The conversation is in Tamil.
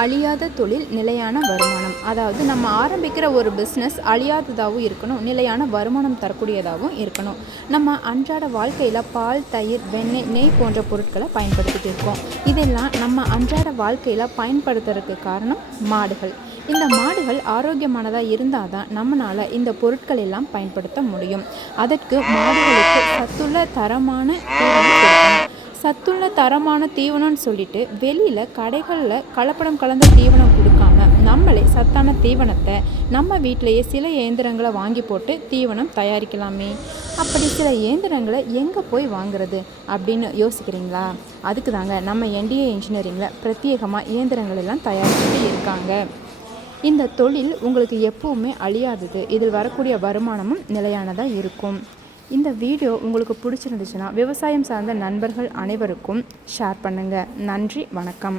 அழியாத தொழில், நிலையான வருமானம். அதாவது நம்ம ஆரம்பிக்கிற ஒரு பிஸ்னஸ் அழியாததாகவும் இருக்கணும், நிலையான வருமானம் தரக்கூடியதாகவும் இருக்கணும். நம்ம அன்றாட வாழ்க்கையில் பால், தயிர், வெண்ணெய், நெய் போன்ற பொருட்களை பயன்படுத்திட்டு இருக்கோம். இதெல்லாம் நம்ம அன்றாட வாழ்க்கையில் பயன்படுத்துறதுக்கு காரணம் மாடுகள். இந்த மாடுகள் ஆரோக்கியமானதாக இருந்தால் தான் நம்மளால் இந்த பொருட்கள் எல்லாம் பயன்படுத்த முடியும். அதற்கு மாடுகளுக்கு சத்துள்ள தரமான தீவனம்னு சொல்லிட்டு வெளியில் கடைகளில் கலப்படம் கலந்த தீவனம் கொடுக்காம நம்மளே சத்தான தீவனத்தை நம்ம வீட்டிலையே சில இயந்திரங்களை வாங்கி போட்டு தீவனம் தயாரிக்கலாமே. அப்படி சில இயந்திரங்களை எங்கே போய் வாங்குறது அப்படின்னு யோசிக்கிறீங்களா? அதுக்கு தாங்க நம்ம என்டிஏ இன்ஜினியரிங்கில் பிரத்யேகமாக இயந்திரங்கள் எல்லாம் தயாரிச்சுட்டு இருக்காங்க. இந்த தொழில் உங்களுக்கு எப்பவுமே அழியாதது. இதில் வரக்கூடிய வருமானமும் நிலையானதாக இருக்கும். இந்த வீடியோ உங்களுக்கு பிடிச்சிருந்துச்சுன்னா விவசாயம் சார்ந்த நண்பர்கள் அனைவருக்கும் ஷேர் பண்ணுங்கள். நன்றி, வணக்கம்.